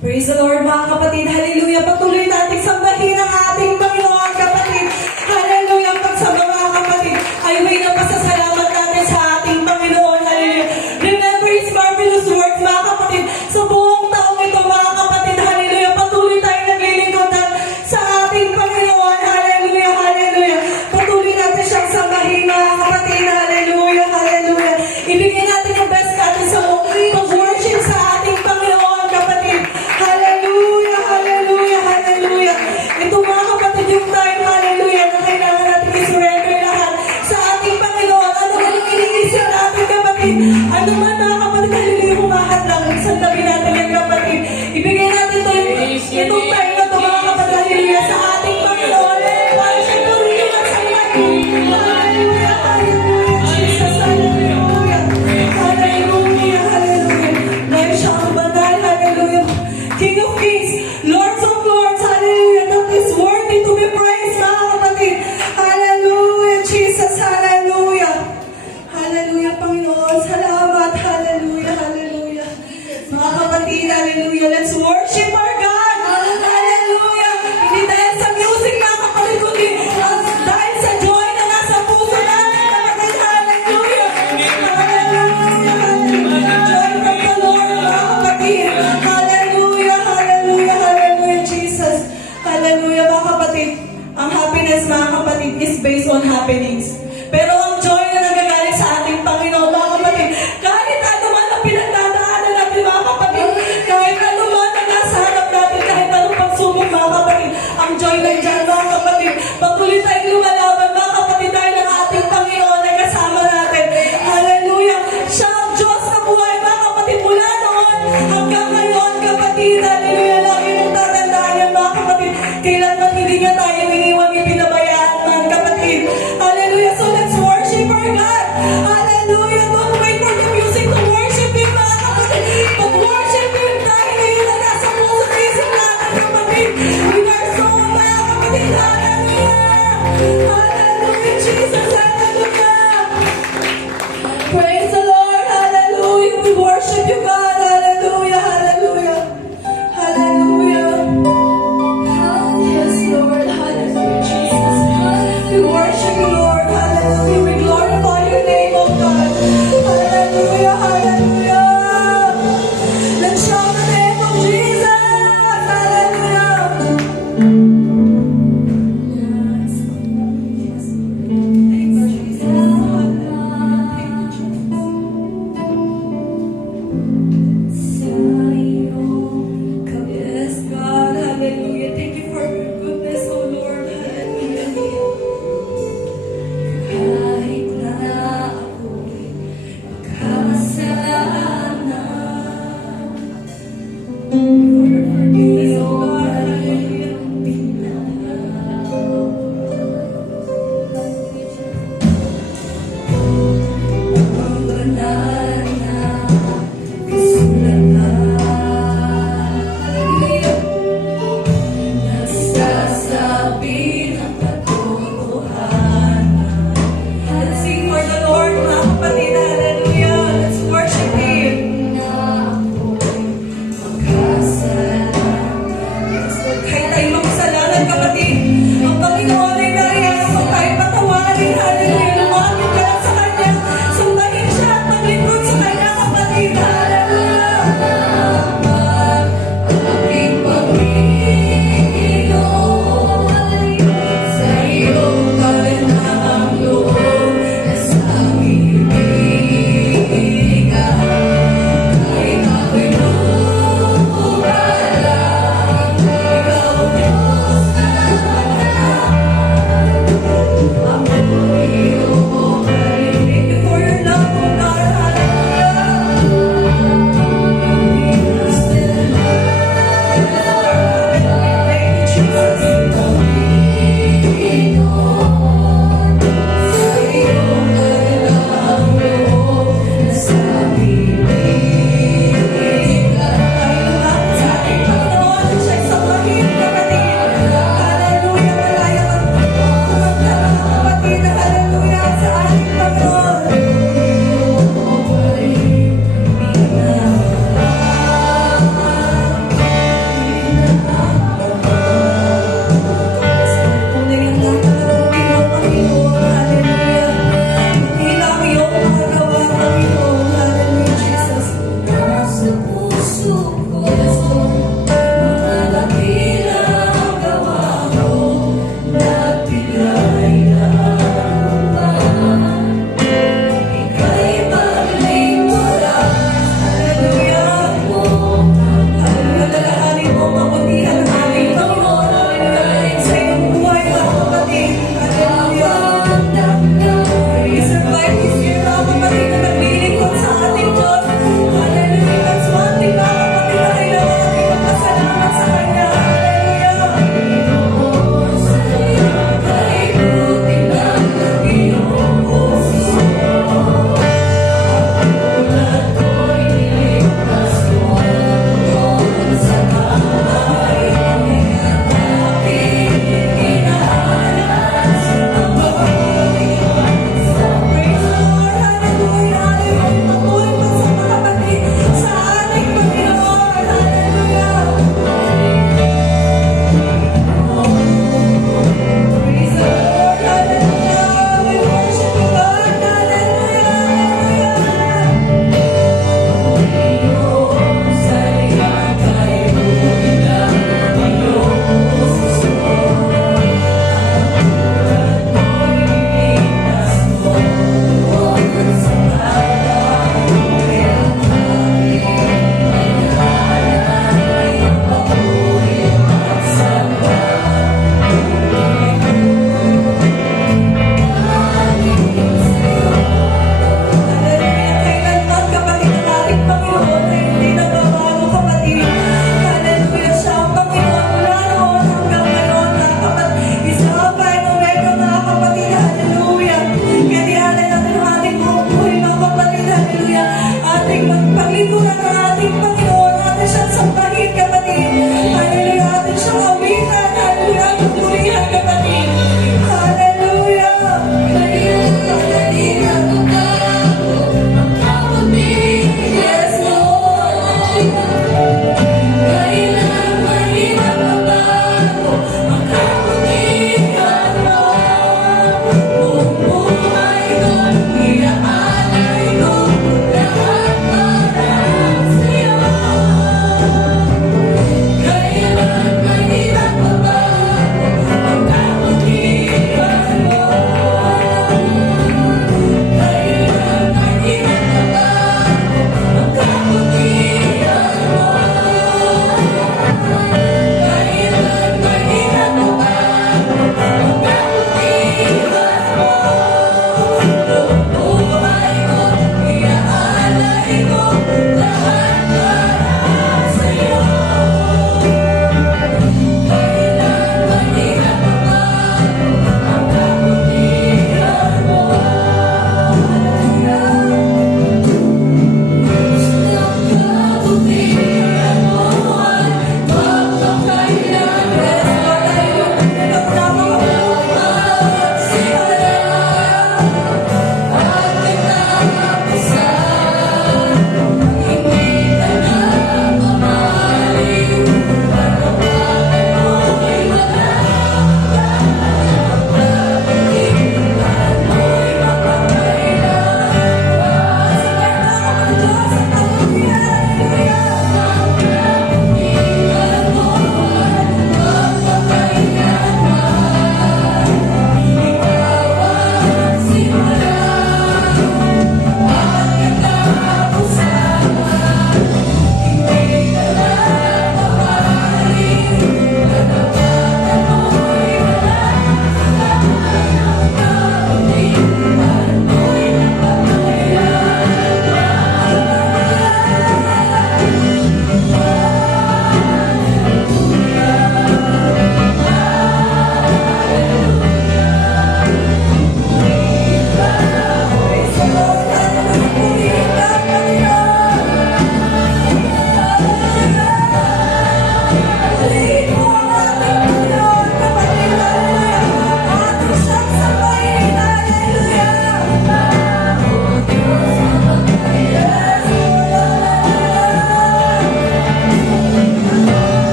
Praise the Lord mga kapatid. Hallelujah. Patuloy natin sambahin ang ating Panginoon kapatid. Hallelujah. Pagsamba mga kapatid ay may napasasalamat natin sa ating Panginoon. Hallelujah. Remember His marvelous works mga kapatid. Sa buong taong ito mga kapatid. Hallelujah. Patuloy tayong naglilingkod sa ating Panginoon. Hallelujah. Hallelujah. Patuloy natin siyang sambahin mga kapatid. Hallelujah. Hallelujah. Ibigay natin ang best natin sa pag-worship sa ating Panginoon kapatid. Hallelujah, hallelujah, hallelujah. Ito mga kapatid yung time, hallelujah, na kailangan natin i-surrender lahat sa ating Panginoon. Ano man yung iniisip natin kapatid? Ano man mga kapatid, hallelujah, humahat lang. Sandabi natin yan kapatid. Ibigay natin itong time na ito mga kapatid, hallelujah, sa ating Panginoon. Para siya purihin at sambahin. Hallelujah, hallelujah, Jesus, hallelujah. Hallelujah, hallelujah. Dahil siya ang banal, hallelujah. King of Kings, Lords of Lords, hallelujah, that is worthy to be praised, mga kapatid. Hallelujah, Jesus, hallelujah. Hallelujah, Panginoon, salamat, hallelujah, hallelujah. Mga kapatid, hallelujah, let's worship our God. Hallelujah. Hindi dahil sa music, mga kapatid, kundi dahil sa joy na nasa puso natin, kapatid, hallelujah. Hallelujah, hallelujah. Joy from the Lord, mga kapatid. Hallelujah, hallelujah, hallelujah, Jesus. Hallelujah, mga kapatid. Ang happiness, mga kapatid, is based on happenings. Pero ang joy na nagagaling sa ating Panginoon, mga kapatid, kahit ano man ang pinagdadaanan natin, mga kapatid, kahit ano man ang nasa harap natin, kahit anong pagsubok, mga kapatid, ang joy na dyan, mga kapatid, patuloy tayong lumalaban, mga kapatid, dahil ang ating Panginoon ay kasama natin. Hallelujah! Siya ang Diyos na buhay, mga kapatid, mula noon hanggang ngayon, kapatid. Hallelujah! Lagi mong tatandaan yan, mga kapatid. Kailanman hindi niya tayo iniwan, ipinabayaan, mga kapatid. Hallelujah! So let's worship our God. Hallelujah! Don't wait for the music to worship Him, mga kapatid. Pag-worship Him dahil yun ang nasa puso sa isip natin, kapatid. We are so, mga kapatid. Hallelujah! Hallelujah, Jesus! Hallelujah! Praise the Lord! Hallelujah! We worship you, God! Hallelujah! Hallelujah! Hallelujah! Yes, Lord! Hallelujah, Jesus! We worship you, Lord! Hallelujah! We glorify your name, oh God! Hallelujah! Hallelujah! Let's shout the name of Jesus! Hallelujah! Yes. Yes. Thank you, Jesus. Hallelujah. Thank you, Jesus. Yes, God. Hallelujah. Thank you for your goodness, oh Lord. Hallelujah. Kahit na ako'y makasalanan,